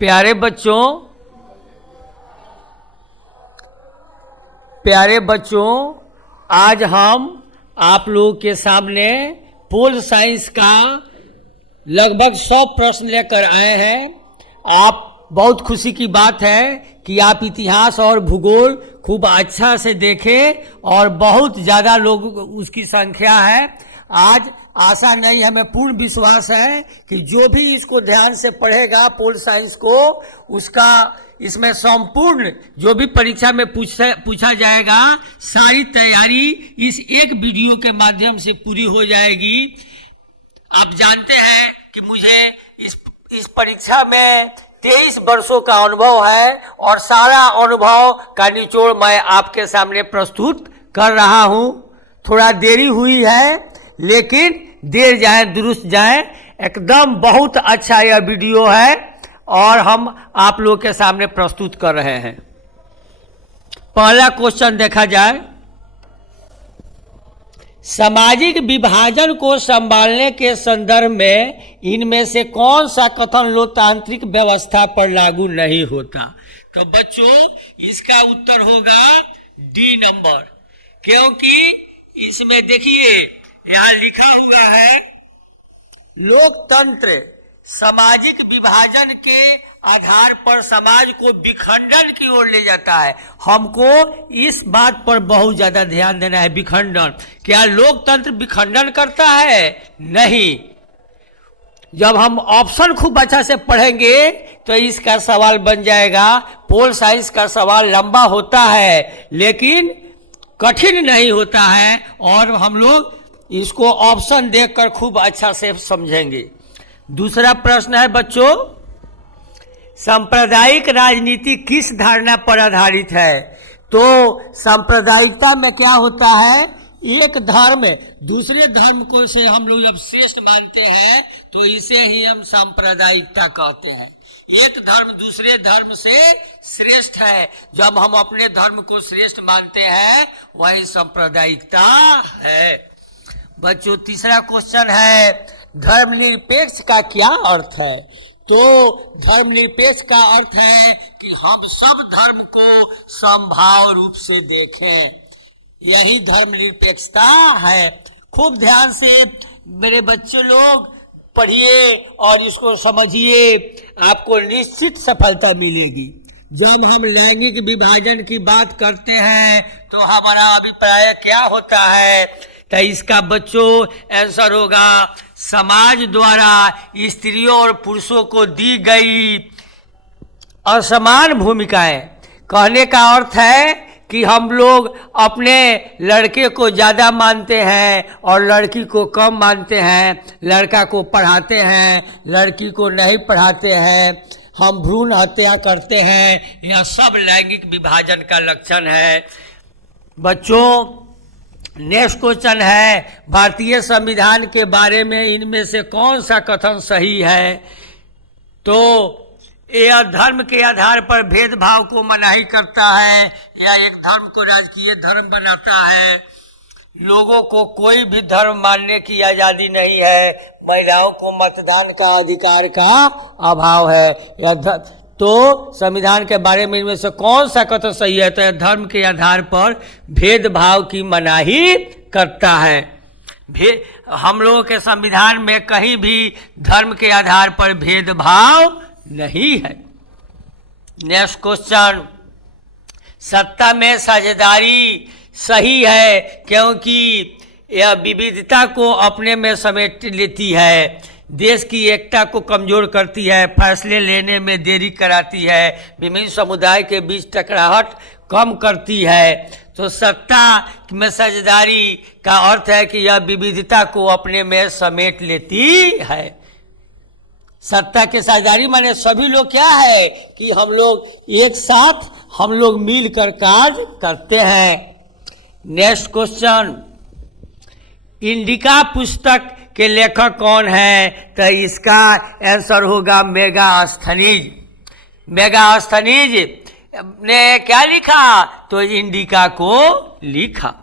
प्यारे बच्चों, आज हम आप लोगों के सामने पोल साइंस का लगभग 100 प्रश्न लेकर आए हैं। आप बहुत खुशी की बात है कि आप इतिहास और भूगोल खूब अच्छा से देखें और बहुत ज़्यादा लोग उसकी संख्या है। आज आशा नहीं, हमें पूर्ण विश्वास है कि जो भी इसको ध्यान से पढ़ेगा पोल साइंस को, उसका इसमें संपूर्ण जो भी परीक्षा में पूछा जाएगा सारी तैयारी इस एक वीडियो के माध्यम से पूरी हो जाएगी। आप जानते हैं कि मुझे इस परीक्षा में 23 वर्षों का अनुभव है और सारा अनुभव का निचोड़ मैं आपके सामने प्रस्तुत कर रहा हूं। थोड़ा देरी हुई है, लेकिन देर जाए दुरुस्त जाए, एकदम बहुत अच्छा यह वीडियो है और हम आप लोग के सामने प्रस्तुत कर रहे हैं। पहला क्वेश्चन देखा जाए, सामाजिक विभाजन को संभालने के संदर्भ में इनमें से कौन सा कथन लोकतांत्रिक व्यवस्था पर लागू नहीं होता? तो बच्चों, इसका उत्तर होगा डी नंबर, क्योंकि इसमें देखिए यहाँ लिखा हुआ है लोकतंत्र सामाजिक विभाजन के आधार पर समाज को विखंडन की ओर ले जाता है। हमको इस बात पर बहुत ज्यादा ध्यान देना है। विखंडन, क्या लोकतंत्र विखंडन करता है? नहीं। जब हम ऑप्शन खूब अच्छा से पढ़ेंगे तो इसका सवाल बन जाएगा। पोल साइंस का सवाल लंबा होता है लेकिन कठिन नहीं होता है और हम लोग इसको ऑप्शन देखकर खूब अच्छा से समझेंगे। दूसरा प्रश्न है बच्चों, सांप्रदायिक राजनीति किस धारणा पर आधारित है? तो सांप्रदायिकता में क्या होता है, एक धर्म दूसरे धर्म को से हम लोग जब श्रेष्ठ मानते हैं तो इसे ही हम सांप्रदायिकता कहते हैं। एक धर्म दूसरे धर्म से श्रेष्ठ है। जब हम अपने धर्म को श्रेष्ठ मानते हैं वही सांप्रदायिकता है। बच्चों, तीसरा क्वेश्चन है धर्मनिरपेक्ष का क्या अर्थ है? तो धर्मनिरपेक्ष का अर्थ है कि हम सब धर्म को समभाव रूप से देखें, यही धर्मनिरपेक्षता है। खूब ध्यान से मेरे बच्चे लोग पढ़िए और इसको समझिए, आपको निश्चित सफलता मिलेगी। जब हम लैंगिक विभाजन की बात करते हैं तो हमारा अभिप्राय क्या होता है? तो इसका बच्चों आंसर होगा समाज द्वारा स्त्रियों और पुरुषों को दी गई असमान भूमिकाएं। कहने का अर्थ है कि हम लोग अपने लड़के को ज़्यादा मानते हैं और लड़की को कम मानते हैं, लड़का को पढ़ाते हैं, लड़की को नहीं पढ़ाते हैं, हम भ्रूण हत्या करते हैं। यह सब लैंगिक विभाजन का लक्षण है। बच्चों, नेक्स्ट क्वेश्चन है भारतीय संविधान के बारे में इनमें से कौन सा कथन सही है? तो यह धर्म के आधार पर भेदभाव को मनाही करता है या एक धर्म को राजकीय धर्म बनाता है। लोगों को कोई भी धर्म मानने की आज़ादी नहीं है। महिलाओं को मतदान का अधिकार का अभाव है। तो संविधान के बारे में इनमें से कौन सा कथन सही है? तो धर्म के आधार पर भेदभाव की मनाही करता है। हम लोगों के संविधान में कहीं भी धर्म के आधार पर भेदभाव नहीं है। नेक्स्ट क्वेश्चन, सत्ता में साझेदारी सही है क्योंकि यह विविधता को अपने में समेट लेती है, देश की एकता को कमजोर करती है, फैसले लेने में देरी कराती है, विभिन्न समुदाय के बीच टकराहट कम करती है। तो सत्ता में साझेदारी का अर्थ है कि यह विविधता को अपने में समेट लेती है। सत्ता के साझेदारी माने सभी लोग क्या है कि हम लोग एक साथ हम लोग मिलकर कार्य करते हैं। नेक्स्ट क्वेश्चन, इंडिका पुस्तक के लेखक कौन है? तो इसका आंसर होगा मेगास्थनीज। मेगास्थनीज ने क्या लिखा? तो इंडिका को लिखा।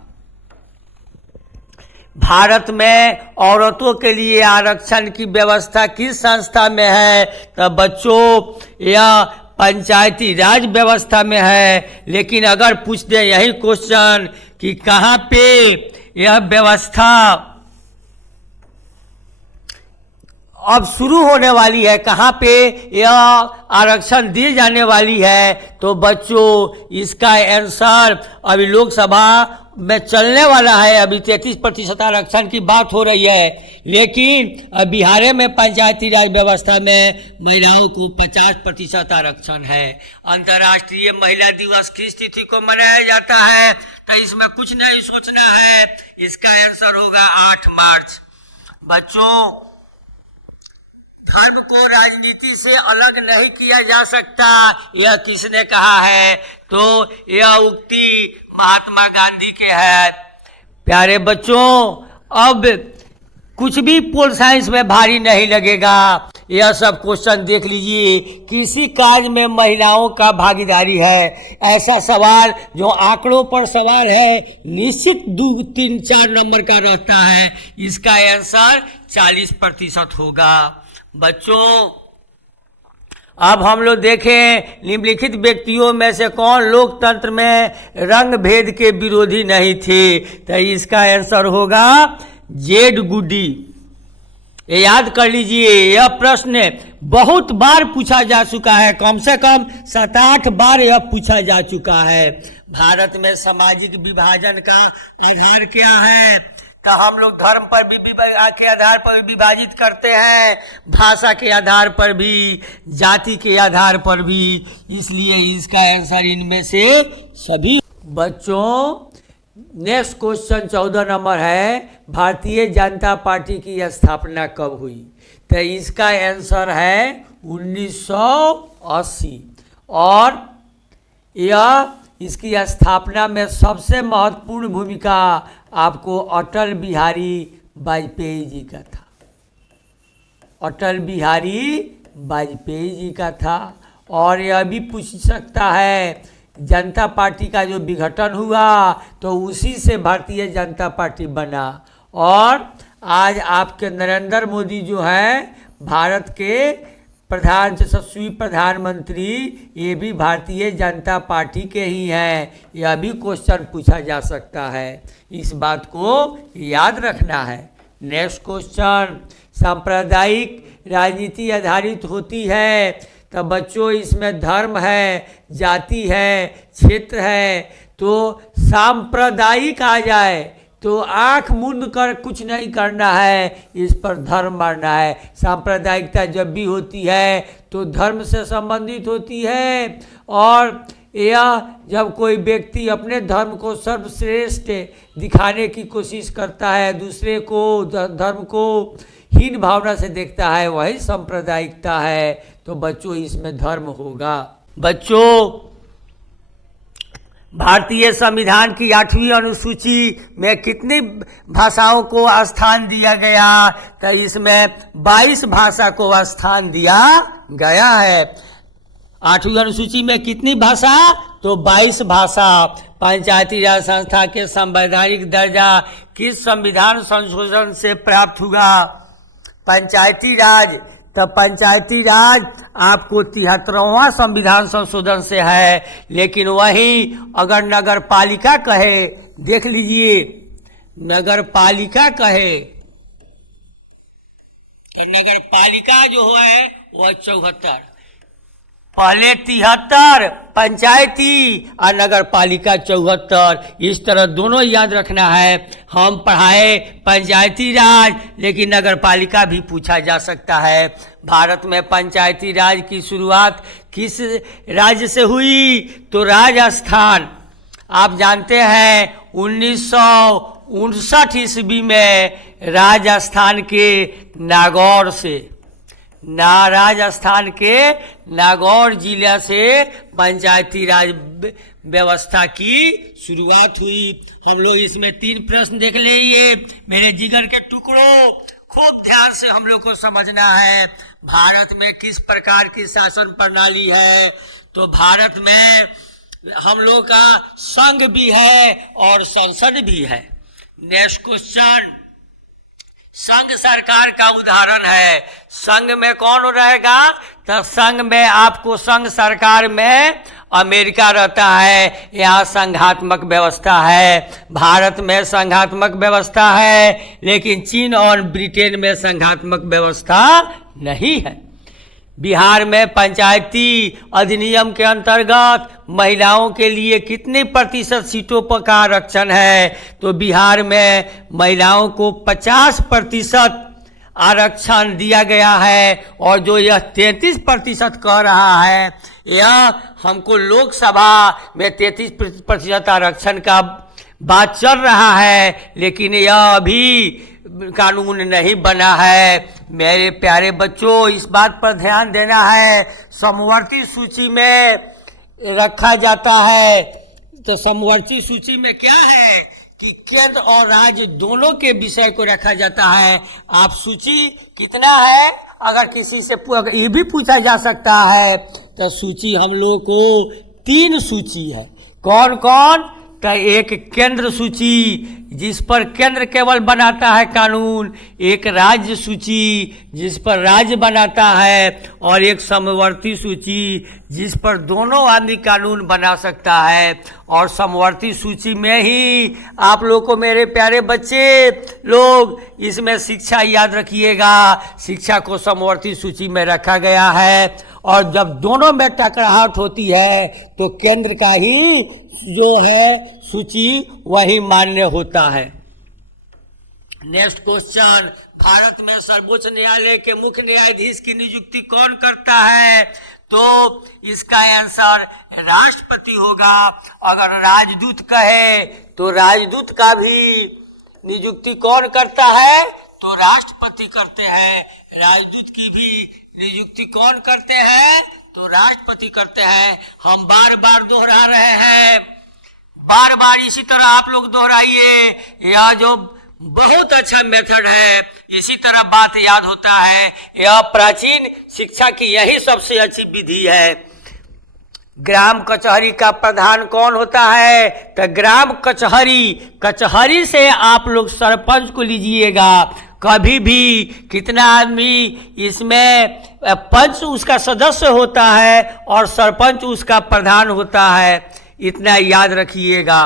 भारत में औरतों के लिए आरक्षण की व्यवस्था किस संस्था में है? तो बच्चों यह पंचायती राज व्यवस्था में है। लेकिन अगर पूछ दे यही क्वेश्चन कि कहाँ पे यह व्यवस्था अब शुरू होने वाली है, कहाँ पे यह आरक्षण दी जाने वाली है, तो बच्चों इसका आंसर अभी लोकसभा में चलने वाला है। अभी 33% आरक्षण की बात हो रही है, लेकिन बिहार में पंचायती राज व्यवस्था में महिलाओं को 50% आरक्षण है। अंतर्राष्ट्रीय महिला दिवस किस तिथि को मनाया जाता है? तो इसमें कुछ नहीं सोचना है, इसका आंसर होगा 8 मार्च। बच्चों धर्म को राजनीति से अलग नहीं किया जा सकता, यह किसने कहा है? तो यह उक्ति महात्मा गांधी के है। प्यारे बच्चों अब कुछ भी पोल साइंस में भारी नहीं लगेगा। यह सब क्वेश्चन देख लीजिए, किसी कार्य में महिलाओं का भागीदारी है, ऐसा सवाल जो आंकड़ों पर सवाल है निश्चित 2, 3, 4 नंबर का रहता है। इसका आंसर 40% होगा। बच्चों अब हम लोग देखें निम्नलिखित व्यक्तियों में से कौन लोकतंत्र में रंग भेद के विरोधी नहीं थे? तो इसका आंसर होगा जेड गुडी। ये याद कर लीजिए, यह प्रश्न बहुत बार पूछा जा चुका है, कम से कम 7-8 बार यह पूछा जा चुका है। भारत में सामाजिक विभाजन का आधार क्या है? तो हम लोग धर्म पर भी के आधार पर विभाजित करते हैं, भाषा के आधार पर भी, जाति के आधार पर भी, इसलिए इसका आंसर इनमें से सभी। बच्चों नेक्स्ट क्वेश्चन 14 नंबर है, भारतीय जनता पार्टी की स्थापना कब हुई? तो इसका आंसर है 1980 और यह इसकी स्थापना में सबसे महत्वपूर्ण भूमिका आपको अटल बिहारी वाजपेयी जी का था। अटल बिहारी वाजपेयी जी का था। और यह भी पूछ सकता है जनता पार्टी का जो विघटन हुआ तो उसी से भारतीय जनता पार्टी बना। और आज आपके नरेंद्र मोदी जो हैं भारत के यशस्वी प्रधानमंत्री, ये भी भारतीय जनता पार्टी के ही हैं। यह भी क्वेश्चन पूछा जा सकता है, इस बात को याद रखना है। नेक्स्ट क्वेश्चन, सांप्रदायिक राजनीति आधारित होती है। तो बच्चों इसमें धर्म है, जाति है, क्षेत्र है, तो सांप्रदायिक आ जाए तो आंख मूंद कर कुछ नहीं करना है, इस पर धर्म मारना है। सांप्रदायिकता जब भी होती है तो धर्म से संबंधित होती है। और यह जब कोई व्यक्ति अपने धर्म को सर्वश्रेष्ठ दिखाने की कोशिश करता है, दूसरे को धर्म को हीन भावना से देखता है, वही सांप्रदायिकता है। तो बच्चों इसमें धर्म होगा। बच्चों भारतीय संविधान की 8वीं अनुसूची में कितनी भाषाओं को स्थान दिया गया? तो इसमें 22 भाषा को स्थान दिया गया है। 8वीं अनुसूची में कितनी भाषा? तो 22 भाषा। पंचायती राज संस्था के संवैधानिक दर्जा किस संविधान संशोधन से प्राप्त हुआ? पंचायती राज, तो पंचायती राज आपको 73वां संविधान संशोधन से है। लेकिन वही अगर नगर पालिका कहे, देख लीजिए नगर पालिका कहे, तो नगर पालिका जो है वह 74, पहले 73 पंचायती और नगर पालिका 74। इस तरह दोनों याद रखना है। हम पढ़ाए पंचायती राज, लेकिन नगर पालिका भी पूछा जा सकता है। भारत में पंचायती राज की शुरुआत किस राज्य से हुई? तो राजस्थान। आप जानते हैं 1959 ईस्वी में राजस्थान के नागौर से, राजस्थान के नागौर जिला से पंचायती राज व्यवस्था की शुरुआत हुई। हम लोग इसमें 3 प्रश्न देख लेंगे। मेरे जिगर के टुकड़ों, खूब ध्यान से हम लोग को समझना है। भारत में किस प्रकार की शासन प्रणाली है? तो भारत में हम लोग का संघ भी है और संसद भी है। नेक्स्ट क्वेश्चन, संघ सरकार का उदाहरण है। संघ में कौन रहेगा? तो संघ में आपको संघ सरकार में अमेरिका रहता है, यहाँ संघात्मक व्यवस्था है। भारत में संघात्मक व्यवस्था है, लेकिन चीन और ब्रिटेन में संघात्मक व्यवस्था नहीं है। बिहार में पंचायती अधिनियम के अंतर्गत महिलाओं के लिए कितने प्रतिशत सीटों पर का आरक्षण है? तो बिहार में महिलाओं को 50% आरक्षण दिया गया है, और जो यह 33% कह रहा है, यह हमको लोकसभा में 33% आरक्षण का बात चल रहा है, लेकिन यह अभी कानून नहीं बना है। मेरे प्यारे बच्चों, इस बात पर ध्यान देना है। समवर्ती सूची में रखा जाता है, तो समवर्ती सूची में क्या है कि केंद्र और राज्य दोनों के विषय को रखा जाता है। आप सूची कितना है, अगर किसी से ये भी पूछा जा सकता है, तो सूची हम लोग को 3 सूची है। कौन कौन? तो एक केंद्र सूची जिस पर केंद्र केवल बनाता है कानून, एक राज्य सूची जिस पर राज्य बनाता है, और एक समवर्ती सूची जिस पर दोनों आदमी कानून बना सकता है। और समवर्ती सूची में ही आप लोग को, मेरे प्यारे बच्चे लोग, इसमें शिक्षा याद रखिएगा, शिक्षा को समवर्ती सूची में रखा गया है। और जब दोनों में टकराहट होती है तो केंद्र का ही जो है सूची वही मान्य होता है। नेक्स्ट क्वेश्चन, भारत में सर्वोच्च न्यायालय के मुख्य न्यायाधीश की नियुक्ति कौन करता है? तो इसका आंसर राष्ट्रपति होगा। अगर राजदूत कहे तो राजदूत का भी नियुक्ति कौन करता है? तो राष्ट्रपति करते हैं। राजदूत की भी नियुक्ति कौन करते हैं? तो राष्ट्रपति करते हैं। हम बार बार दोहरा रहे हैं, बार बार इसी तरह आप लोग दोहराइए। यह जो बहुत अच्छा मेथड है, इसी तरह बात याद होता है। यह प्राचीन शिक्षा की यही सबसे अच्छी विधि है। ग्राम कचहरी का प्रधान कौन होता है? तो ग्राम कचहरी से आप लोग सरपंच को लीजिएगा। कभी भी कितना आदमी इसमें पंच उसका सदस्य होता है और सरपंच उसका प्रधान होता है, इतना याद रखिएगा।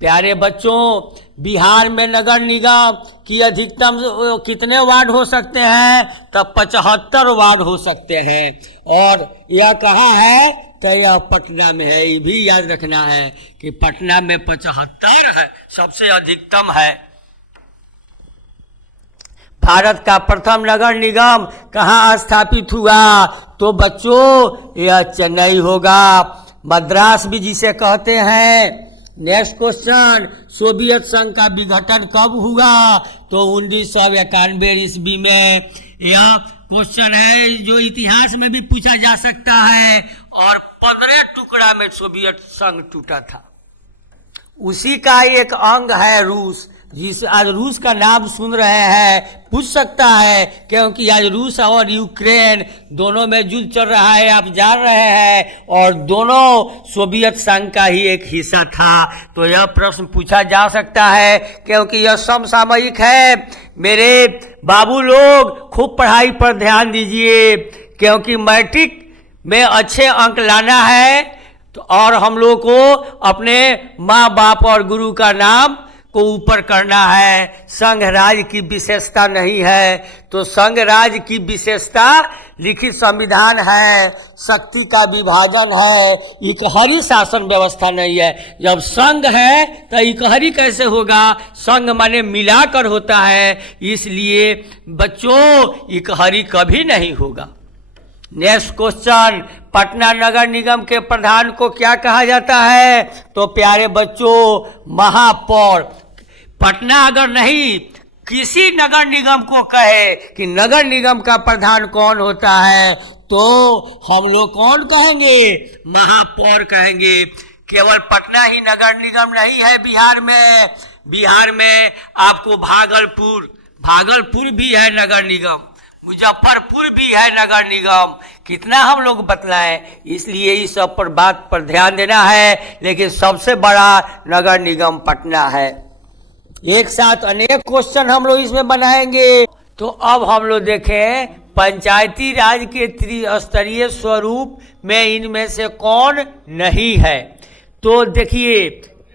प्यारे बच्चों, बिहार में नगर निगम की अधिकतम कितने वार्ड हो सकते हैं? तो 75 वार्ड हो सकते हैं। और यह कहाँ है? तो यह पटना में है। ये भी याद रखना है कि पटना में 75 है, सबसे अधिकतम है। भारत का प्रथम नगर निगम कहाँ स्थापित हुआ? तो बच्चों यह चेन्नई होगा, मद्रास भी जिसे कहते हैं। नेक्स्ट क्वेश्चन, सोवियत संघ का विघटन कब हुआ? तो 1991 ईस्वी में। यह क्वेश्चन है जो इतिहास में भी पूछा जा सकता है। और 15 टुकड़ा में सोवियत संघ टूटा था। उसी का एक अंग है रूस। जिस आज रूस का नाम सुन रहे हैं, पूछ सकता है, क्योंकि आज रूस और यूक्रेन दोनों में युद्ध चल रहा है, आप जान रहे हैं, और दोनों सोवियत संघ का ही एक हिस्सा था। तो यह प्रश्न पूछा जा सकता है, क्योंकि यह समसामयिक है। मेरे बाबू लोग खूब पढ़ाई पर ध्यान दीजिए, क्योंकि मैट्रिक में अच्छे अंक लाना है। तो और हम लोग को अपने माँ बाप और गुरु का नाम को ऊपर करना है। संघ राज्य की विशेषता नहीं है। तो संघ राज्य की विशेषता लिखित संविधान है, शक्ति का विभाजन है, इकहरी शासन व्यवस्था नहीं है। जब संघ है तो इकहरी कैसे होगा? संघ माने मिलाकर होता है, इसलिए बच्चों इकहरी कभी नहीं होगा। नेक्स्ट क्वेश्चन, पटना नगर निगम के प्रधान को क्या कहा जाता है? तो प्यारे बच्चों, महापौर। पटना अगर नहीं किसी नगर निगम को कहे कि नगर निगम का प्रधान कौन होता है, तो हम लोग कौन कहेंगे? महापौर कहेंगे। केवल पटना ही नगर निगम नहीं है बिहार में। बिहार में आपको भागलपुर भी है नगर निगम, मुजफ्फरपुर भी है नगर निगम। कितना हम लोग बतलाएं, इसलिए इस सब पर बात पर ध्यान देना है। लेकिन सबसे बड़ा नगर निगम पटना है। एक साथ अनेक क्वेश्चन हम लोग इसमें बनाएंगे। तो अब हम लोग देखें पंचायती राज के त्रिस्तरीय स्वरूप में इनमें से कौन नहीं है। तो देखिए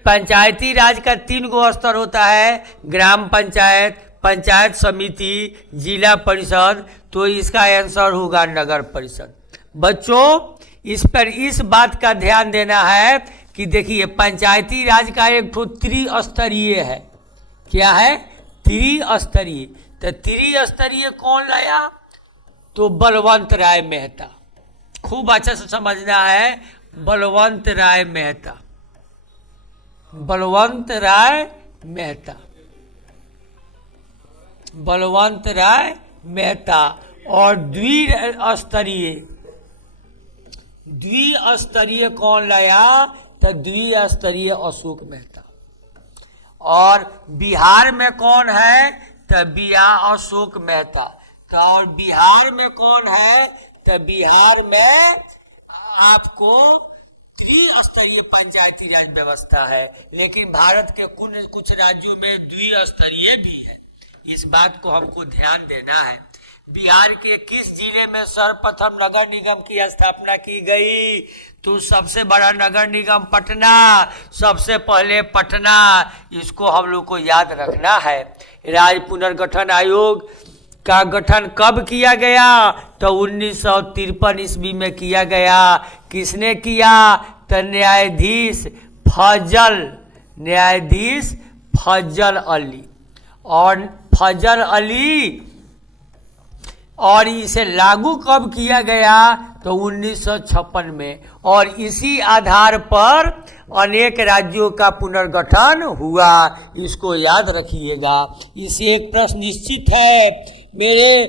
पंचायती राज का 3 गो स्तर होता है, ग्राम पंचायत, पंचायत समिति, जिला परिषद। तो इसका आंसर होगा नगर परिषद। बच्चों इस पर इस बात का ध्यान देना है कि देखिए पंचायती राज का एक ठो त्रिस्तरीय है। क्या है? त्रिस्तरीय। तो त्रिस्तरीय कौन लाया? तो बलवंत राय मेहता। खूब अच्छे से समझना है, बलवंत राय मेहता, बलवंत राय मेहता, बलवंत राय मेहता। और द्विस्तरीय, द्विस्तरीय कौन लाया? तो द्विस्तरीय अशोक मेहता। और बिहार में कौन है? तो बिहार अशोक मेहता। तो और बिहार में कौन है? तो बिहार में आपको त्रिस्तरीय पंचायती राज व्यवस्था है, लेकिन भारत के कुछ राज्यों में द्विस्तरीय भी है। इस बात को हमको ध्यान देना है। बिहार के किस जिले में सर्वप्रथम नगर निगम की स्थापना की गई? तो सबसे बड़ा नगर निगम पटना, सबसे पहले पटना। इसको हम लोग को याद रखना है। राज्य पुनर्गठन आयोग का गठन कब किया गया? तो 1953 ईस्वी में किया गया। किसने किया? तो न्यायाधीश फजल अली। और फजल अली। और इसे लागू कब किया गया? तो 1956 में। और इसी आधार पर अनेक राज्यों का पुनर्गठन हुआ। इसको याद रखिएगा। इससे एक प्रश्न निश्चित है मेरे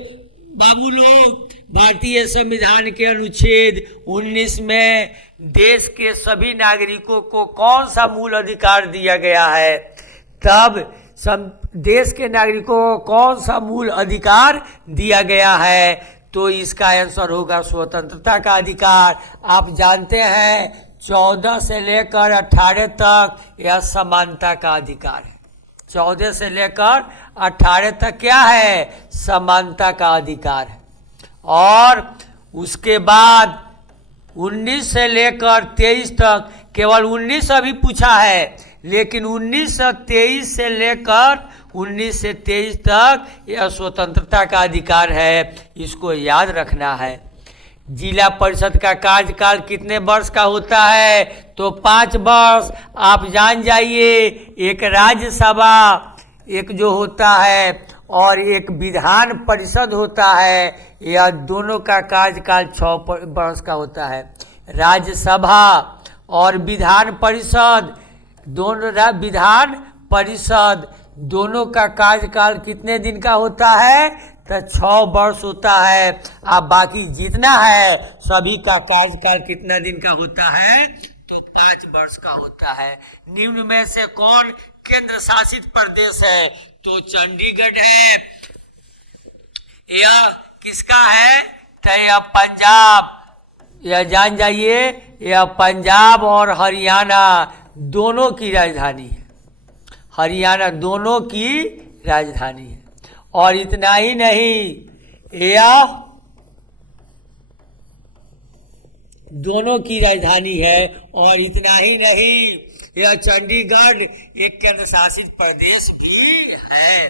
बाबू लोग। भारतीय संविधान के अनुच्छेद 19 में देश के सभी नागरिकों को कौन सा मूल अधिकार दिया गया है? तब देश के नागरिकों को कौन सा मूल अधिकार दिया गया है? तो इसका आंसर होगा स्वतंत्रता का अधिकार। आप जानते हैं 14 से लेकर 18 तक यह समानता का अधिकार है। 14 से लेकर 18 तक क्या है? समानता का अधिकार है। और उसके बाद 19 से लेकर 23 तक, केवल 19 अभी पूछा है, लेकिन 1923 से लेकर 1923 तक यह स्वतंत्रता का अधिकार है। इसको याद रखना है। जिला परिषद का कार्यकाल कितने वर्ष का होता है? तो 5 वर्ष। आप जान जाइए, एक राज्यसभा एक जो होता है और एक विधान परिषद होता है, यह दोनों का कार्यकाल 6 वर्ष का होता है। राज्यसभा और विधान परिषद दोनों का कार्यकाल कितने दिन का होता है? तो 6 वर्ष होता है। अब बाकी जितना है सभी का कार्यकाल कितना दिन का होता है? तो 5 वर्ष का होता है। निम्न में से कौन केंद्र शासित प्रदेश है? तो चंडीगढ़ है। यह किसका है? तो यह पंजाब। यह जान जाइए, यह पंजाब और हरियाणा दोनों की राजधानी है। हरियाणा दोनों की राजधानी है। और इतना ही नहीं, यह दोनों की राजधानी है। और इतना ही नहीं, यह चंडीगढ़ एक केंद्र शासित प्रदेश भी है।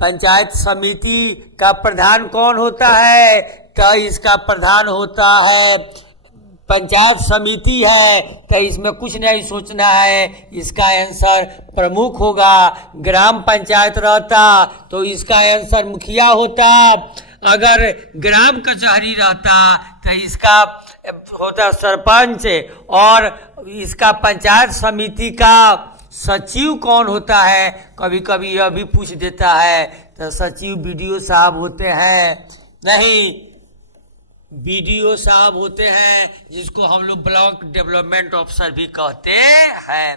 पंचायत समिति का प्रधान कौन होता है? तो इसका प्रधान होता है पंचायत समिति है। तो इसमें कुछ नहीं सोचना है, इसका आंसर प्रमुख होगा। ग्राम पंचायत रहता तो इसका आंसर मुखिया होता। अगर ग्राम कचहरी रहता तो इसका होता सरपंच। और इसका पंचायत समिति का सचिव कौन होता है? कभी कभी यह भी पूछ देता है। तो सचिव बीडीओ साहब होते हैं। नहीं, बीडीओ साहब होते हैं, जिसको हम लोग ब्लॉक डेवलपमेंट ऑफिसर भी कहते हैं।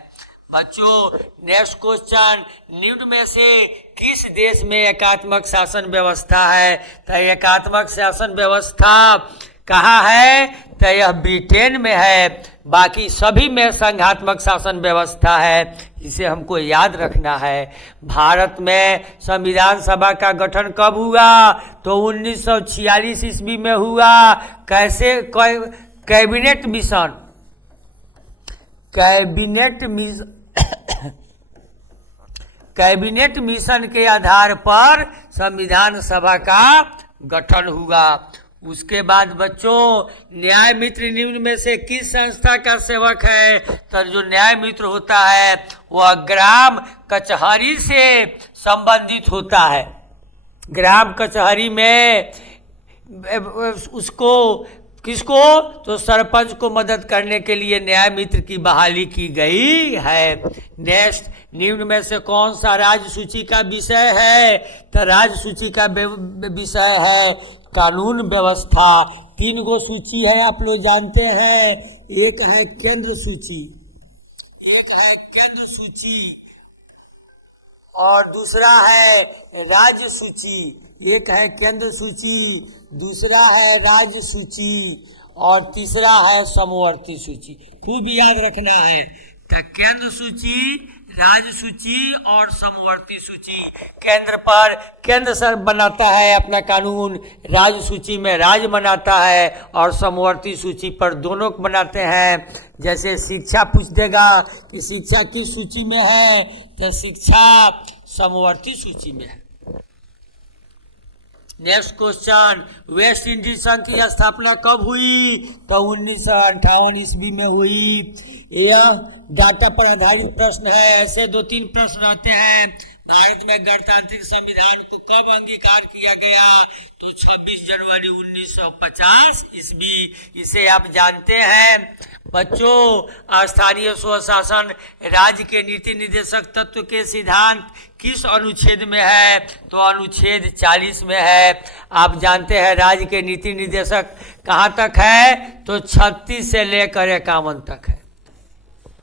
बच्चों नेक्स्ट क्वेश्चन, निम्न में से किस देश में एकात्मक शासन व्यवस्था है? तो एकात्मक शासन व्यवस्था कहाँ है? तो यह ब्रिटेन में है। बाकी सभी में संघात्मक शासन व्यवस्था है, इसे हमको याद रखना है। भारत में संविधान सभा का गठन कब हुआ? तो 1946 ईस्वी में हुआ। कैसे? कैबिनेट मिशन कैबिनेट मिशन के आधार पर संविधान सभा का गठन हुआ। उसके बाद बच्चों, न्याय मित्र निम्न में से किस संस्था का सेवक है? तो जो न्याय मित्र होता है वह ग्राम कचहरी से संबंधित होता है। ग्राम कचहरी में उसको किसको? तो सरपंच को मदद करने के लिए न्याय मित्र की बहाली की गई है। नेक्स्ट, निम्न में से कौन सा राज्य सूची का विषय है? तो राज्य सूची का विषय है कानून व्यवस्था। 3 गो सूची है, आप लोग जानते हैं। एक है केंद्र सूची, और दूसरा है राज्य सूची। एक है केंद्र सूची, दूसरा है राज्य सूची, और तीसरा है समवर्ती सूची। खूब याद रखना है। तो केंद्र सूची, राज्य सूची और समवर्ती सूची। केंद्र पर केंद्र सर बनाता है अपना कानून, राज्य सूची में राज्य बनाता है, और समवर्ती सूची पर दोनों बनाते हैं। जैसे शिक्षा पूछ देगा कि शिक्षा किस सूची में है? तो शिक्षा समवर्ती सूची में है। नेक्स्ट क्वेश्चन, वेस्ट इंडीज संघ की स्थापना कब हुई? तो 1958 ईस्वी में हुई। यह डाटा पर आधारित प्रश्न है। ऐसे 2-3 प्रश्न आते हैं। भारत में गणतांत्रिक संविधान को कब अंगीकार किया गया? तो 26 जनवरी 1950 ईस्वी। इसे आप जानते हैं। बच्चों, स्थानीय स्वशासन राज्य के नीति निर्देशक तत्व के सिद्धांत किस अनुच्छेद में है? तो अनुच्छेद 40 में है। आप जानते हैं राज्य के नीति निर्देशक कहाँ तक है? तो 36 से लेकर 51 तक है।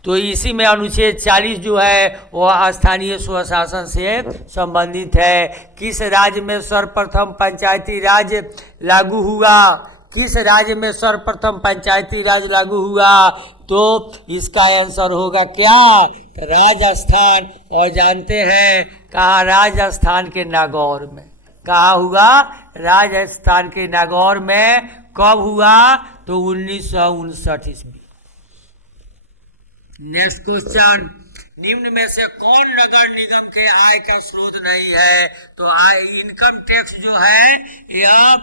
तो इसी में अनुच्छेद 40 जो है वह स्थानीय स्वशासन से संबंधित है। किस राज्य में सर्वप्रथम पंचायती राज लागू हुआ? किस राज्य में सर्वप्रथम पंचायती राज लागू हुआ? तो इसका आंसर होगा क्या? राजस्थान। और जानते हैं कहाँ? राजस्थान के नागौर में। कहाँ हुआ? राजस्थान के नागौर में। कब हुआ? तो 1959 ईस्वी। नेक्स्ट क्वेश्चन, निम्न में से कौन नगर निगम के आय का स्रोत नहीं है? तो आय इनकम टैक्स जो है यह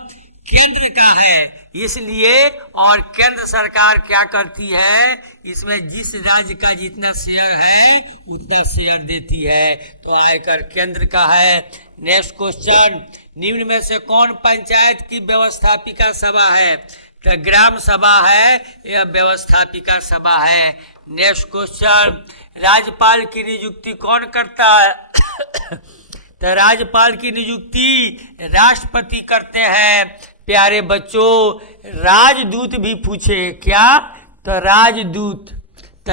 केंद्र का है, इसलिए। और केंद्र सरकार क्या करती है? इसमें जिस राज्य का जितना शेयर है उतना शेयर देती है। तो आयकर केंद्र का है। नेक्स्ट क्वेश्चन, निम्न में से कौन पंचायत की व्यवस्थापिका सभा है? तो ग्राम सभा है, यह व्यवस्थापिका सभा है। नेक्स्ट क्वेश्चन, राज्यपाल की नियुक्ति कौन करता है? तो राज्यपाल की नियुक्ति राष्ट्रपति करते हैं। प्यारे बच्चों, राजदूत भी पूछे क्या? तो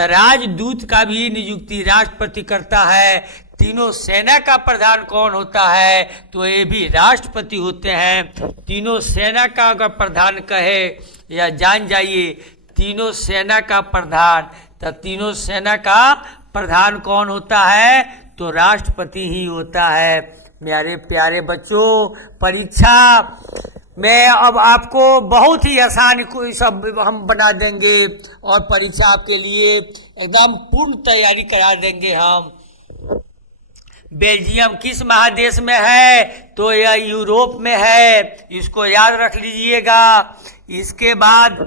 राजदूत का भी नियुक्ति राष्ट्रपति करता है। तीनों सेना का प्रधान कौन होता है? तो ये भी राष्ट्रपति होते हैं। तीनों सेना का अगर प्रधान कहे या जान जाइए, तीनों सेना का प्रधान। तो तीनों सेना का प्रधान कौन होता है? तो राष्ट्रपति ही होता है। मेरे प्यारे बच्चों, परीक्षा में अब आपको बहुत ही आसान कोई सब हम बना देंगे, और परीक्षा आपके लिए एकदम पूर्ण तैयारी करा देंगे हम। बेल्जियम किस महादेश में है? तो यह यूरोप में है, इसको याद रख लीजिएगा। इसके बाद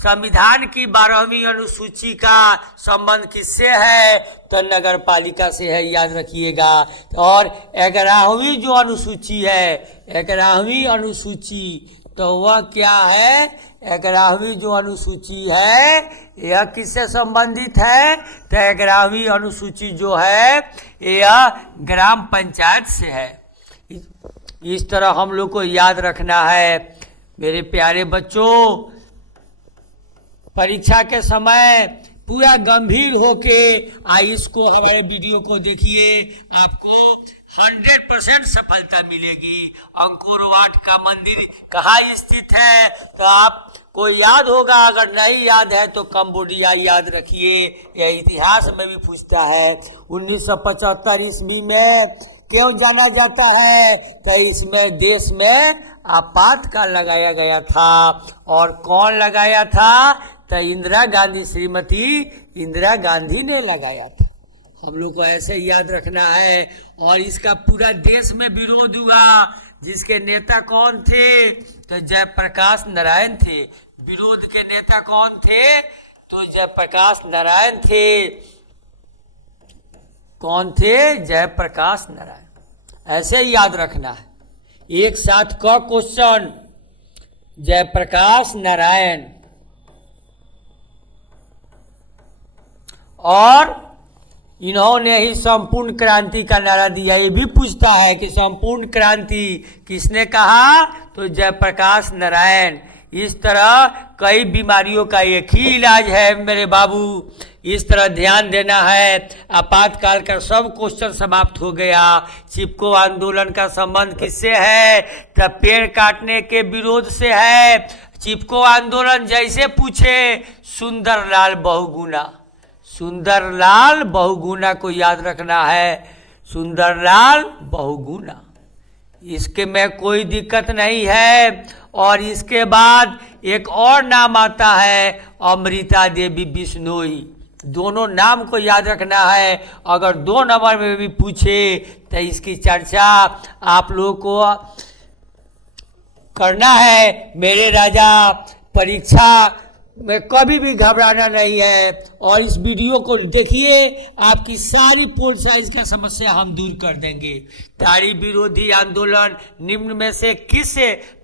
संविधान की 12वीं अनुसूची का संबंध किससे है? तो नगर पालिका से है, याद रखिएगा। और 11वीं जो अनुसूची है, 11वीं अनुसूची, तो वह क्या है? 11वीं जो अनुसूची है यह किससे संबंधित है? तो 11वीं अनुसूची जो है यह ग्राम पंचायत से है। इस तरह हम लोग को याद रखना है। मेरे प्यारे बच्चों, परीक्षा के समय पूरा गंभीर होके इसको हमारे वीडियो को देखिए, आपको 100% सफलता मिलेगी। अंकोर वाट का मंदिर कहाँ स्थित है? तो आप कोई याद होगा, अगर नहीं याद है तो कंबोडिया याद रखिए। यह इतिहास में भी पूछता है। 1975 ईस्वी में क्यों जाना जाता है? तो इसमें देश में आपातकाल लगाया गया था। और कौन लगाया था? तो इंदिरा गांधी, श्रीमती इंदिरा गांधी ने लगाया था। हम लोग को ऐसे याद रखना है। और इसका पूरा देश में विरोध हुआ। जिसके नेता कौन थे? तो जयप्रकाश नारायण थे। विरोध के नेता कौन थे? तो जयप्रकाश नारायण थे। कौन थे? जयप्रकाश नारायण। ऐसे ही याद रखना है। एक साथ का क्वेश्चन, जयप्रकाश नारायण। और इन्होंने ही संपूर्ण क्रांति का नारा दिया। ये भी पूछता है कि संपूर्ण क्रांति किसने कहा? तो जयप्रकाश नारायण। इस तरह कई बीमारियों का एक ही इलाज है मेरे बाबू। इस तरह ध्यान देना है। आपातकाल का सब क्वेश्चन समाप्त हो गया। चिपको आंदोलन का संबंध किससे है? तो पेड़ काटने के विरोध से है। चिपको आंदोलन जैसे पूछे सुंदरलाल बहुगुणा, सुंदरलाल बहुगुणा को याद रखना है। सुंदरलाल बहुगुणा, इसके में कोई दिक्कत नहीं है। और इसके बाद एक और नाम आता है अमृता देवी बिश्नोई। दोनों नाम को याद रखना है। अगर 2 नंबर में भी पूछे तो इसकी चर्चा आप लोगों को करना है। मेरे राजा, परीक्षा में कभी भी घबराना नहीं है। और इस वीडियो को देखिए, आपकी सारी पोल साइज का समस्या हम दूर कर देंगे। ताड़ी विरोधी आंदोलन निम्न में से किस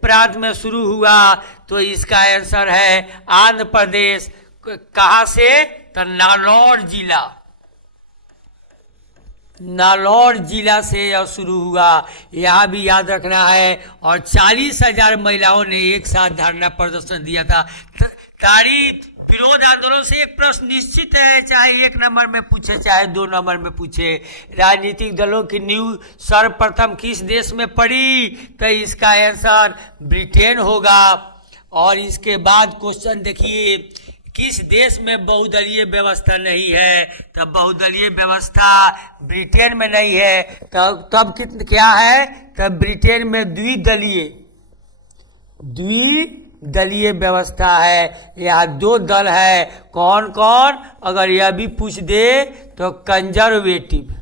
प्रांत में शुरू हुआ? तो इसका आंसर है आंध्र प्रदेश। कहाँ से? तो नालौर जिला, नालौर जिला से यह शुरू हुआ। यहाँ भी याद रखना है। और 40,000 महिलाओं ने एक साथ धरना प्रदर्शन दिया था। ताड़ी विरोध आंदोलन से एक प्रश्न निश्चित है, चाहे 1 नंबर में पूछे चाहे 2 नंबर में पूछे। राजनीतिक दलों की नींव सर्वप्रथम किस देश में पड़ी? तो इसका आंसर ब्रिटेन होगा। और इसके बाद क्वेश्चन देखिए, किस देश में बहुदलीय व्यवस्था नहीं है? तब बहुदलीय व्यवस्था ब्रिटेन में नहीं है। तब क्या है? तब ब्रिटेन में द्विदलीय व्यवस्था है। यहाँ 2 दल है। कौन कौन? अगर यह भी पूछ दे तो कंजर्वेटिव।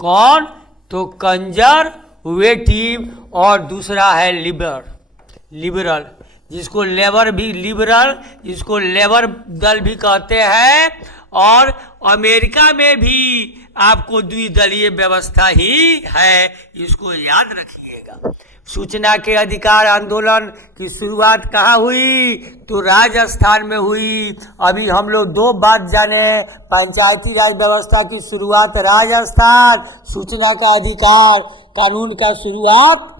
कौन? तो कंजर्वेटिव। और दूसरा है लिबरल, जिसको लिबरल, इसको लेबर दल भी कहते हैं। और अमेरिका में भी आपको द्विदलीय व्यवस्था ही है, इसको याद रखिएगा। सूचना के अधिकार आंदोलन की शुरुआत कहाँ हुई? तो राजस्थान में हुई। अभी हम लोग 2 बात जाने। पंचायती राज व्यवस्था की शुरुआत राजस्थान, सूचना का अधिकार कानून का शुरुआत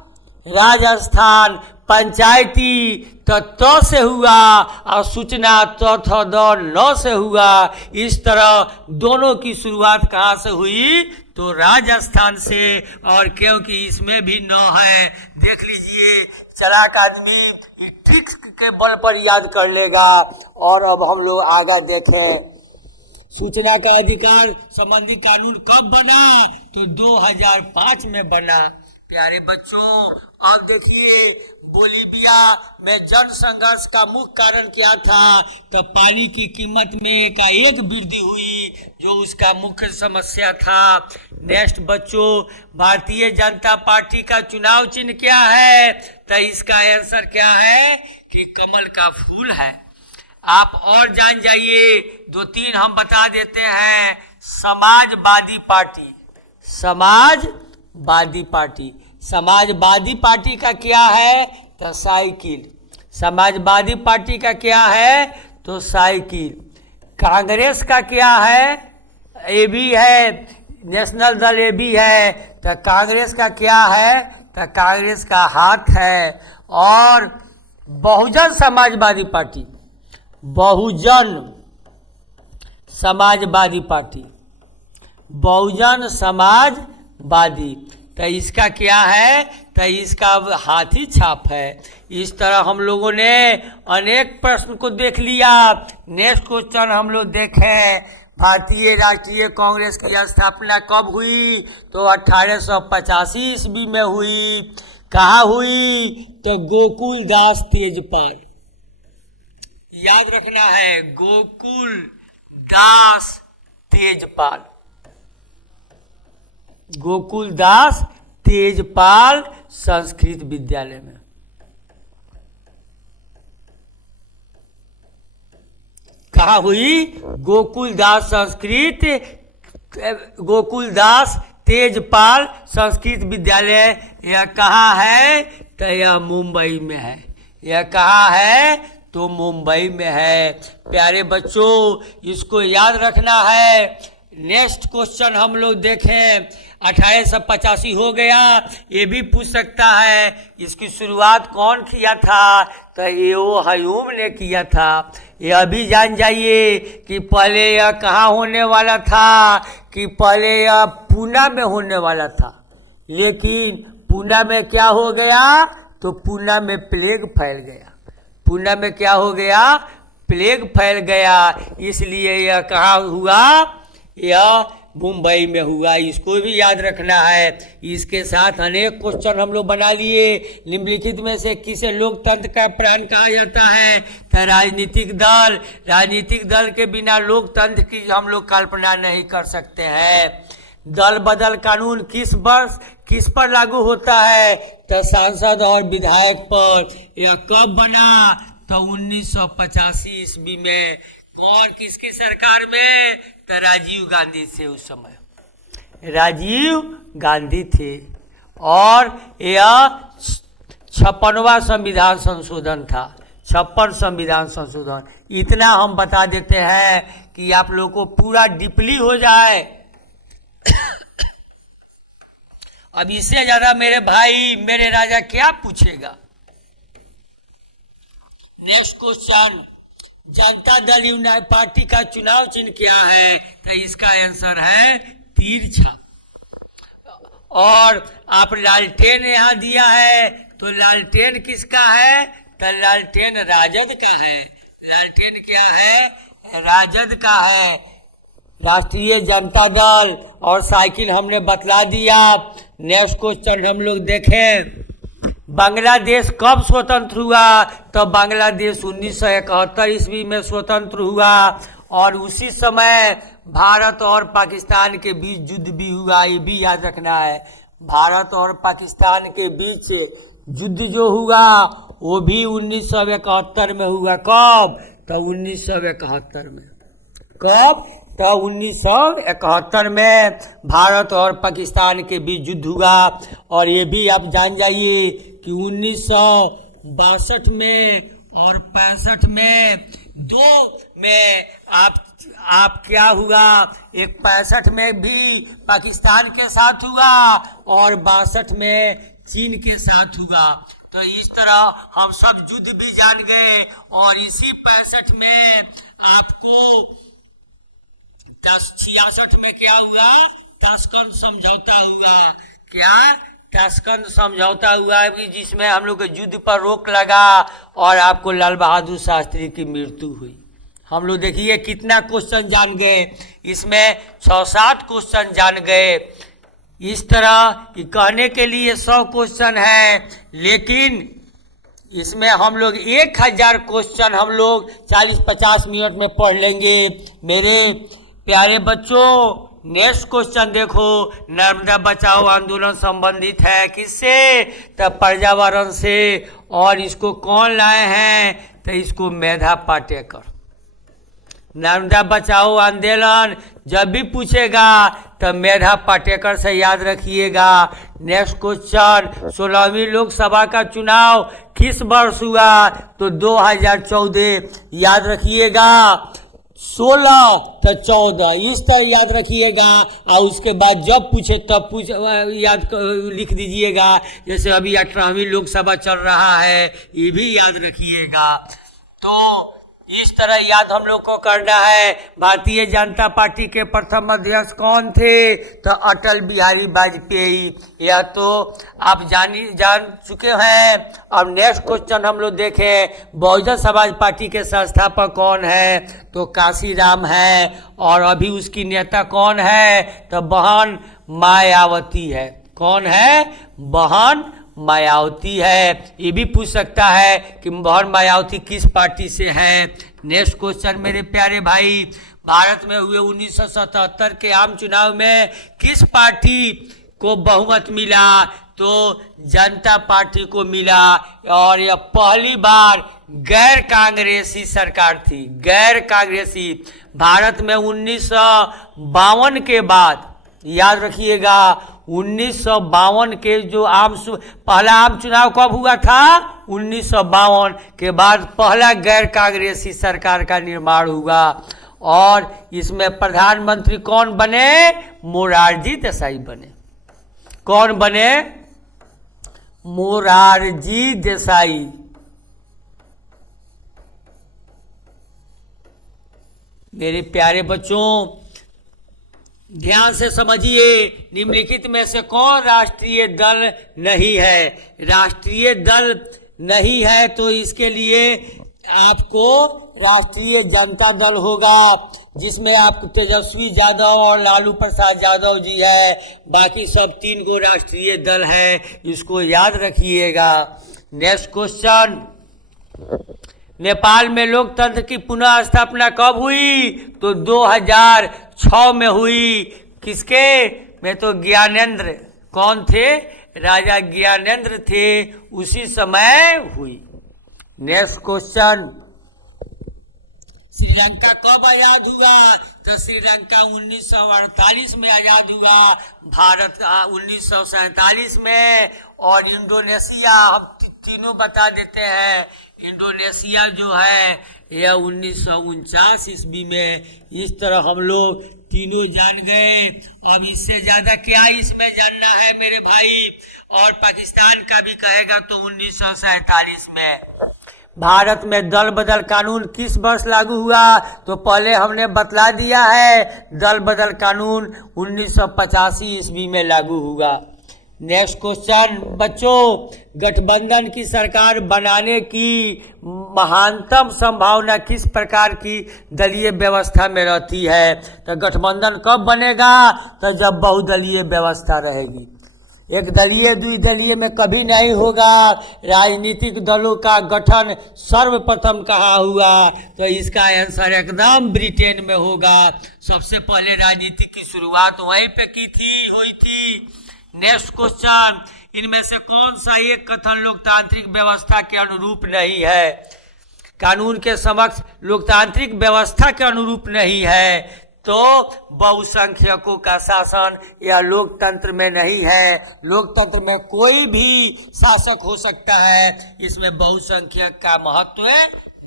राजस्थान। पंचायती तो से हुआ और सूचना न से हुआ। इस तरह दोनों की शुरुआत कहाँ से हुई? तो राजस्थान से। और क्योंकि इसमें भी 9 है, देख लीजिए, चालाक आदमी ट्रिक्स के बल पर याद कर लेगा। और अब हम लोग आगे देखें, सूचना का अधिकार संबंधी कानून कब बना? तो 2005 में बना। प्यारे बच्चों, अब देखिए, बोलीविया में जन संघर्ष का मुख्य कारण क्या था? तो पानी की कीमत में एकाएक वृद्धि हुई, जो उसका मुख्य समस्या था। नेक्स्ट बच्चों, भारतीय जनता पार्टी का चुनाव चिन्ह क्या है? तो इसका आंसर क्या है? कि कमल का फूल है। आप और जान जाइए, 2-3 हम बता देते हैं। Samajwadi party, Samajwadi party, Samajwadi party का क्या है? तो साइकिल। समाजवादी पार्टी का क्या है? तो साइकिल। कांग्रेस का क्या है? ये भी है, नेशनल दल ये भी है। तो कांग्रेस का क्या है? तो कांग्रेस का हाथ है। और बहुजन समाजवादी पार्टी, बहुजन समाजवादी पार्टी, बहुजन समाजवादी, तो इसका क्या है, तो इसका हाथी छाप है। इस तरह हम लोगों ने अनेक प्रश्न को देख लिया। नेक्स्ट क्वेश्चन हम लोग देखें, भारतीय राष्ट्रीय कांग्रेस की स्थापना कब हुई, तो 1885 ईस्वी में हुई। कहाँ हुई, तो गोकुल दास तेजपाल, याद रखना है, गोकुल दास तेजपाल, गोकुल दास तेजपाल संस्कृत विद्यालय में। कहाँ हुई, गोकुल दास गोकुल दास तेजपाल संस्कृत विद्यालय। यह कहाँ है, तो यह मुंबई में है। यह कहाँ है, तो मुंबई में है। प्यारे बच्चों, इसको याद रखना है। नेक्स्ट क्वेश्चन हम लोग देखें, 1885 हो गया, ये भी पूछ सकता है इसकी शुरुआत कौन किया था, तो ये वो हयूम ने किया था। यह भी जान जाइए कि पहले यह कहाँ होने वाला था, कि पहले यह पूना में होने वाला था, लेकिन पूना में क्या हो गया, तो पूना में प्लेग फैल गया। पूना में क्या हो गया, प्लेग फैल गया, इसलिए यह कहाँ हुआ, यह मुंबई में हुआ। इसको भी याद रखना है। इसके साथ अनेक क्वेश्चन हम लोग बना लिए। निम्नलिखित में से किसे लोकतंत्र का प्राण कहा जाता है, तो राजनीतिक दल। राजनीतिक दल के बिना लोकतंत्र की हम लोग कल्पना नहीं कर सकते हैं। दल बदल कानून किस पर लागू होता है, तो सांसद और विधायक पर। यह कब बना, तो 1985 ईस्वी में। कौन, किसकी सरकार में, तो राजीव गांधी थे। उस समय राजीव गांधी थे। और यह 56वां संविधान संशोधन था, 56 संविधान संशोधन। इतना हम बता देते हैं कि आप लोग को पूरा डीपली हो जाए। अब इससे ज्यादा मेरे भाई, मेरे राजा क्या पूछेगा। Next question, Janata Dal United party का चुनाव चिन्ह क्या है, तो इसका आंसर है तीर छाप। और आप लालटेन यहाँ दिया है, तो लालटेन किसका है, तो लालटेन राजद का है। लालटेन क्या है, राजद का है, राष्ट्रीय जनता दल। और साइकिल हमने बतला दिया। नेक्स्ट क्वेश्चन हम लोग देखें, बांग्लादेश कब स्वतंत्र हुआ, तो बांग्लादेश 1971 ईस्वी में स्वतंत्र हुआ। और उसी समय भारत और पाकिस्तान के बीच युद्ध भी हुआ, ये भी याद रखना है। भारत और पाकिस्तान के बीच युद्ध जो हुआ वो भी 1971 में हुआ। कब, तो 1971 में। कब, तो 1971 में भारत और पाकिस्तान के बीच युद्ध हुआ। और ये भी आप जान जाइए कि 1962 में और 65 में, दो में आप क्या हुआ, एक 65 में भी पाकिस्तान के साथ हुआ और 62 में चीन के साथ हुआ। तो इस तरह हम सब युद्ध भी जान गए। और इसी 65 में आपको 66 में क्या हुआ, ताशकंद समझौता हुआ। क्या, ताशकंद समझौता हुआ, जिसमें हम लोग के युद्ध पर रोक लगा और आपको लाल बहादुर शास्त्री की मृत्यु हुई। हम लोग देखिए कितना क्वेश्चन जान गए, इसमें 6-7 क्वेश्चन जान गए। इस तरह कि कहने के लिए 100 क्वेश्चन है, लेकिन इसमें हम लोग 1000 क्वेश्चन हम लोग 40-50 मिनट में पढ़ लेंगे। मेरे प्यारे बच्चों, नेक्स्ट क्वेश्चन देखो, नर्मदा बचाओ आंदोलन संबंधित है किससे, तो पर्यावरण से। और इसको कौन लाए हैं, तो इसको मेधा पाटेकर। नर्मदा बचाओ आंदोलन जब भी पूछेगा तो मेधा पाटेकर से याद रखिएगा। नेक्स्ट क्वेश्चन, 16वीं लोकसभा का चुनाव किस वर्ष हुआ, तो 2014। याद रखिएगा, 16 तो 14 इस तरह याद रखिएगा। और उसके बाद जब पूछे तब लिख दीजिएगा। जैसे अभी 18वीं लोकसभा चल रहा है, ये भी याद रखिएगा। तो इस तरह याद हम लोग को करना है। भारतीय जनता पार्टी के प्रथम अध्यक्ष कौन थे? तो अटल बिहारी वाजपेयी। यह तो आप जान चुके हैं। अब नेक्स्ट क्वेश्चन हम लोग देखें, बहुजन समाज पार्टी के संस्थापक कौन है? तो काशीराम है। और अभी उसकी नेता कौन है? तो बहन मायावती है। कौन है? बहन मायावती है। ये भी पूछ सकता है कि बहन मायावती किस पार्टी से है। नेक्स्ट क्वेश्चन मेरे प्यारे भाई, भारत में हुए 1977 के आम चुनाव में किस पार्टी को बहुमत मिला? तो जनता पार्टी को मिला। और यह पहली बार गैर कांग्रेसी सरकार थी। गैर कांग्रेसी। भारत में 1952 के बाद, याद रखिएगा, 1952 के जो पहला आम चुनाव कब हुआ था? 1952 के बाद पहला गैर कांग्रेसी सरकार का निर्माण हुआ। और इसमें प्रधानमंत्री कौन बने? मोरारजी देसाई बने। कौन बने? मोरारजी देसाई। मेरे प्यारे बच्चों, ध्यान से समझिए, निम्नलिखित में से कौन राष्ट्रीय दल नहीं है? राष्ट्रीय दल नहीं है तो इसके लिए आपको राष्ट्रीय जनता दल होगा, जिसमें आपको तेजस्वी यादव और लालू प्रसाद यादव जी है। बाकी सब 3 को राष्ट्रीय दल है, इसको याद रखिएगा। नेक्स्ट क्वेश्चन, नेपाल में लोकतंत्र की पुनः स्थापना कब हुई? तो 2006 में हुई। किसके में? तो ज्ञानेंद्र। कौन थे? राजा ज्ञानेंद्र थे, उसी समय हुई। नेक्स्ट क्वेश्चन, श्रीलंका कब आजाद हुआ? तो श्रीलंका 1948 में आजाद हुआ। भारत 1947 में। और इंडोनेशिया हम तीनों बता देते हैं। इंडोनेशिया जो है यह 1949 ईस्वी में। इस तरह हम लोग तीनों जान गए। अब इससे ज्यादा क्या इसमें जानना है मेरे भाई? और पाकिस्तान का भी कहेगा तो 1947 में। भारत में दल बदल कानून किस वर्ष लागू हुआ? तो पहले हमने बतला दिया है, दल बदल कानून 1985 ईस्वी में लागू हुआ। नेक्स्ट क्वेश्चन बच्चों, गठबंधन की सरकार बनाने की महानतम संभावना किस प्रकार की दलीय व्यवस्था में रहती है? तो गठबंधन कब बनेगा? तो जब बहुदलीय व्यवस्था रहेगी। एक दलीय द्विदलीय में कभी नहीं होगा। राजनीतिक दलों का गठन सर्वप्रथम कहाँ हुआ? तो इसका आंसर एकदम ब्रिटेन में होगा। सबसे पहले राजनीति की शुरुआत वहीं पे हुई थी। नेक्स्ट क्वेश्चन, इनमें से कौन सा एक कथन लोकतांत्रिक व्यवस्था के अनुरूप नहीं है? कानून के समक्ष लोकतांत्रिक व्यवस्था के अनुरूप नहीं है तो बहुसंख्यकों का शासन यह लोकतंत्र में नहीं है। लोकतंत्र में कोई भी शासक हो सकता है, इसमें बहुसंख्यक का महत्व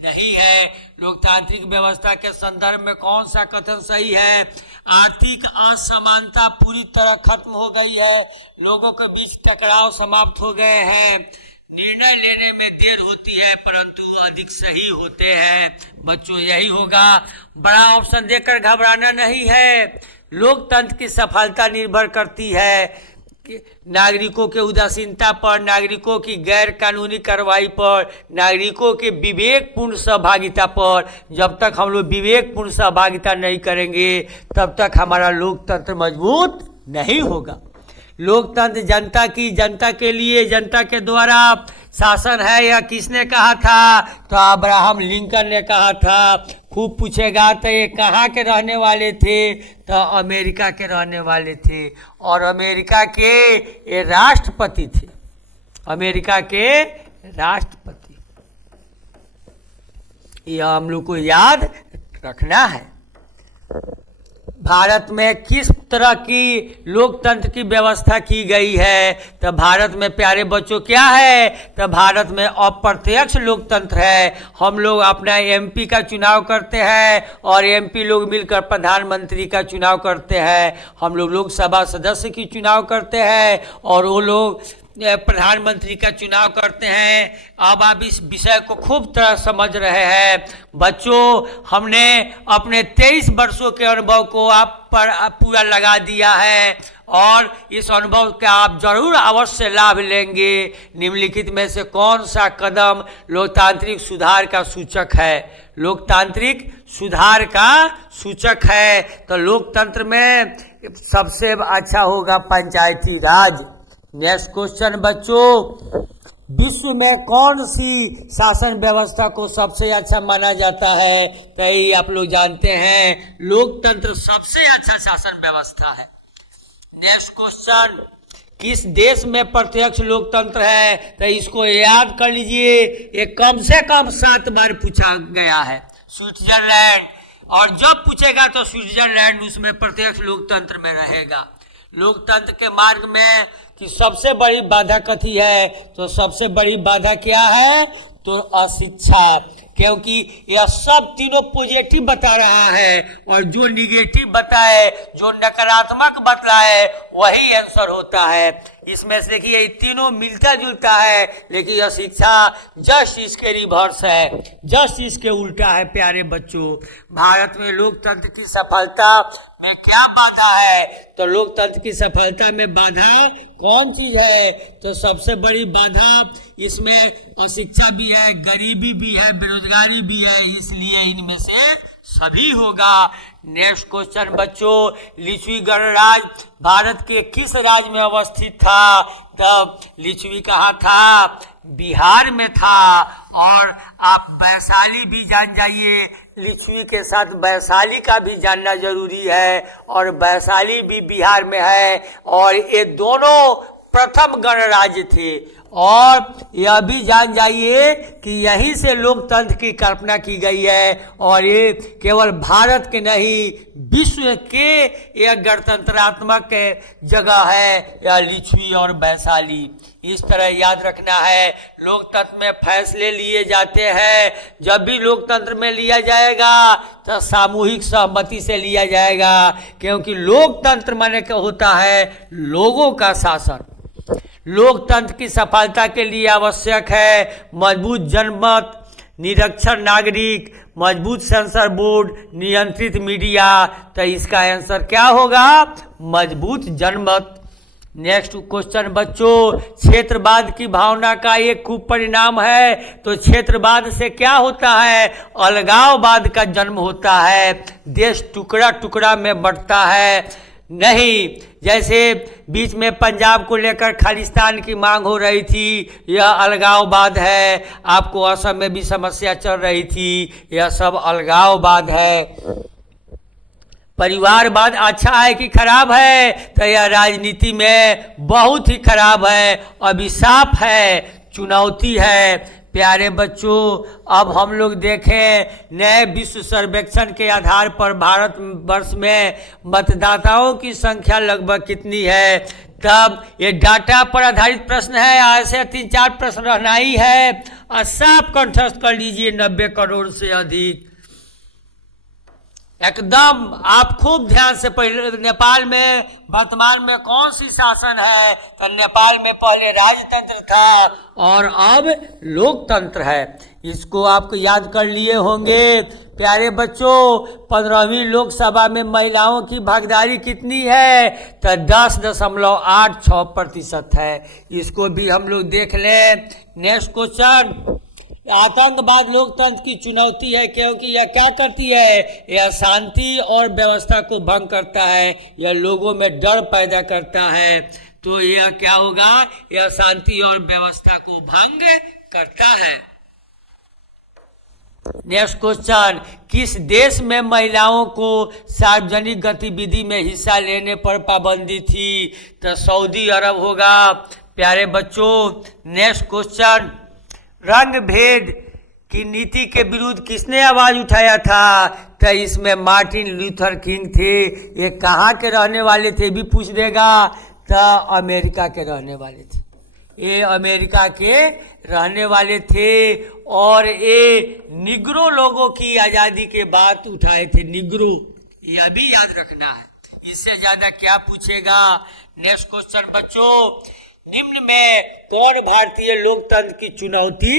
नहीं है। लोकतांत्रिक व्यवस्था के संदर्भ में कौन सा कथन सही है? आर्थिक असमानता पूरी तरह खत्म हो गई है, लोगों के बीच टकराव समाप्त हो गए हैं, निर्णय लेने में देर होती है परंतु अधिक सही होते हैं। बच्चों यही होगा। बड़ा ऑप्शन देकर घबराना नहीं है। लोकतंत्र की सफलता निर्भर करती है नागरिकों के उदासीनता पर, नागरिकों की गैर कानूनी कार्रवाई पर, नागरिकों के विवेकपूर्ण सहभागिता पर। जब तक हम लोग विवेकपूर्ण सहभागिता नहीं करेंगे तब तक हमारा लोकतंत्र मजबूत नहीं होगा। लोकतंत्र जनता की, जनता के लिए, जनता के द्वारा शासन है, यह किसने कहा था? तो अब्राहम लिंकन ने कहा था। खूब पूछेगा तो ये कहाँ के रहने वाले थे? तो अमेरिका के रहने वाले थे और अमेरिका के ये राष्ट्रपति थे। अमेरिका के राष्ट्रपति। यह हम लोग को याद रखना है। भारत में किस तरह की लोकतंत्र की व्यवस्था की गई है? तो भारत में प्यारे बच्चों क्या है? तो भारत में अप्रत्यक्ष लोकतंत्र है। हम लोग अपना एमपी का चुनाव करते हैं और एमपी लोग मिलकर प्रधानमंत्री का चुनाव करते हैं। हम लोग लोकसभा सदस्य की चुनाव करते हैं और वो लोग प्रधानमंत्री का चुनाव करते हैं। अब आप इस विषय को खूब तरह समझ रहे हैं। बच्चों, हमने अपने 23 वर्षों के अनुभव को आप पर पूरा लगा दिया है और इस अनुभव का आप जरूर अवश्य लाभ लेंगे। निम्नलिखित में से कौन सा कदम लोकतांत्रिक सुधार का सूचक है? लोकतांत्रिक सुधार का सूचक है तो लोकतंत्र में सबसे अच्छा होगा पंचायती राज। नेक्स्ट क्वेश्चन बच्चों, विश्व में कौन सी शासन व्यवस्था को सबसे अच्छा माना जाता है? तो ये आप लोग जानते हैं, लोकतंत्र सबसे अच्छा शासन व्यवस्था है। नेक्स्ट क्वेश्चन, किस देश में प्रत्यक्ष लोकतंत्र है? तो इसको याद कर लीजिए, ये कम से कम 7 बार पूछा गया है। स्विट्जरलैंड, और जब पूछेगा तो स्विट्जरलैंड उसमें प्रत्यक्ष लोकतंत्र में रहेगा। लोकतंत्र के मार्ग में कि सबसे बड़ी बाधा कथी है? तो सबसे बड़ी बाधा क्या है? तो अशिक्षा, क्योंकि यह सब तीनों पॉजिटिव बता रहा है और जो निगेटिव बताए, जो नकारात्मक बताए, वही आंसर होता है। इसमें से देखिए, ये तीनों मिलता जुलता है, लेकिन यह शिक्षा जस्ट इसके रिवर्स है, जस्ट इसके उल्टा है। प्यारे बच्चों, भारत में लोकतंत्र की सफलता में क्या बाधा है? तो लोकतंत्र की सफलता में बाधा कौन चीज है? तो सबसे बड़ी बाधा इसमें अशिक्षा भी है, गरीबी भी है, बेरोजगारी भी है, इसलिए इनमें से सभी होगा। नेक्स्ट क्वेश्चन बच्चों, लिच्छवी गणराज्य भारत के किस राज्य में अवस्थित था? तब लिच्छवी कहाँ था? बिहार में था। और आप वैशाली भी जान जाइए, लिच्छवी के साथ वैशाली का भी जानना जरूरी है, और वैशाली भी बिहार में है, और ये दोनों प्रथम गणराज्य थे। और यह भी जान जाइए कि यहीं से लोकतंत्र की कल्पना की गई है, और ये केवल भारत के नहीं, विश्व के यह गणतंत्रात्मक जगह है, यह लिच्छवी और वैशाली। इस तरह याद रखना है, लोकतंत्र में फैसले लिए जाते हैं। जब भी लोकतंत्र में लिया जाएगा तो सामूहिक सहमति से लिया जाएगा, क्योंकि लोकतंत्र माने क्या होता है? लोगों का शासन। लोकतंत्र की सफलता के लिए आवश्यक है मजबूत जनमत, निरक्षर नागरिक, मजबूत सेंसर बोर्ड, नियंत्रित मीडिया। तो इसका आंसर क्या होगा? मजबूत जनमत। नेक्स्ट क्वेश्चन बच्चों, क्षेत्रवाद की भावना का एक खूब परिणाम है। तो क्षेत्रवाद से क्या होता है? अलगाववाद का जन्म होता है, देश टुकड़ा टुकड़ा में बढ़ता है। नहीं, जैसे बीच में पंजाब को लेकर खालिस्तान की मांग हो रही थी, यह अलगाववाद है। आपको असम में भी समस्या चल रही थी, यह सब अलगाववाद है। परिवारवाद अच्छा है कि खराब है? तो यह राजनीति में बहुत ही खराब है, अभिशाप है, चुनौती है। प्यारे बच्चों, अब हम लोग देखें नए विश्व सर्वेक्षण के आधार पर भारत वर्ष में मतदाताओं की संख्या लगभग कितनी है? तब ये डाटा पर आधारित प्रश्न है, ऐसे 3-4 प्रश्न रहना ही है। और साफ कंठस्थ कर लीजिए, 90 करोड़ से अधिक। एकदम आप खूब ध्यान से पढ़िए। नेपाल में वर्तमान में कौन सी शासन है? तो नेपाल में पहले राजतंत्र था और अब लोकतंत्र है। इसको आपको याद कर लिए होंगे। प्यारे बच्चों, 15वीं लोकसभा में महिलाओं की भागीदारी कितनी है? तो 10.86% है। इसको भी हम लोग देख लें। नेक्स्ट क्वेश्चन, आतंकवाद लोकतंत्र की चुनौती है, क्योंकि यह क्या करती है? यह शांति और व्यवस्था को भंग करता है, यह लोगों में डर पैदा करता है। तो यह क्या होगा? यह शांति और व्यवस्था को भंग करता है। नेक्स्ट क्वेश्चन, किस देश में महिलाओं को सार्वजनिक गतिविधि में हिस्सा लेने पर पाबंदी थी? तो सऊदी अरब होगा। प्यारे बच्चों, नेक्स्ट क्वेश्चन, रंग भेद की नीति के विरुद्ध किसने आवाज उठाया था? तो इसमें मार्टिन लूथर किंग थे। ये कहाँ के रहने वाले थे भी पूछ देगा। तो अमेरिका के रहने वाले थे, ये अमेरिका के रहने वाले थे, और ये निग्रो लोगों की आज़ादी के बाद उठाए थे। निग्रो, यह भी याद रखना है। इससे ज़्यादा क्या पूछेगा? नेक्स्ट क्वेश्चन बच्चों, निम्न में कौन भारतीय लोकतंत्र की चुनौती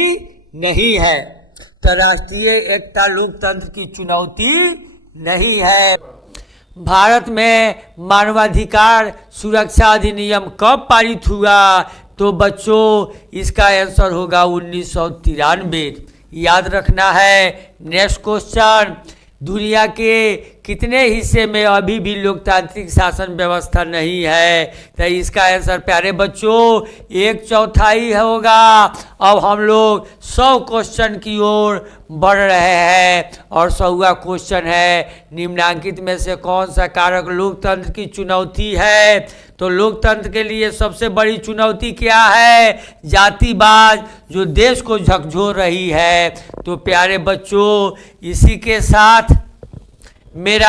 नहीं है? तो राष्ट्रीय एकता लोकतंत्र की चुनौती नहीं है। भारत में मानवाधिकार सुरक्षा अधिनियम कब पारित हुआ? तो बच्चों इसका आंसर होगा 1993। याद रखना है। नेक्स्ट क्वेश्चन, दुनिया के कितने हिस्से में अभी भी लोकतांत्रिक शासन व्यवस्था नहीं है? तो इसका आंसर प्यारे बच्चों 1/4 होगा। अब हम लोग 100 क्वेश्चन की ओर बढ़ रहे हैं और 100वां क्वेश्चन है, निम्नांकित में से कौन सा कारक लोकतंत्र की चुनौती है? तो लोकतंत्र के लिए सबसे बड़ी चुनौती क्या है? जातिवाद, जो देश को झकझोर रही है। तो प्यारे बच्चों इसी के साथ मेरा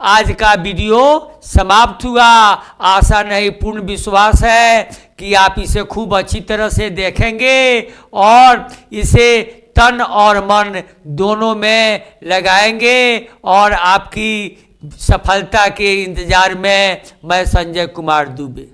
आज का वीडियो समाप्त हुआ। आशा नहीं पूर्ण विश्वास है कि आप इसे खूब अच्छी तरह से देखेंगे और इसे तन और मन दोनों में लगाएंगे। और आपकी सफलता के इंतजार में मैं संजय कुमार दुबे।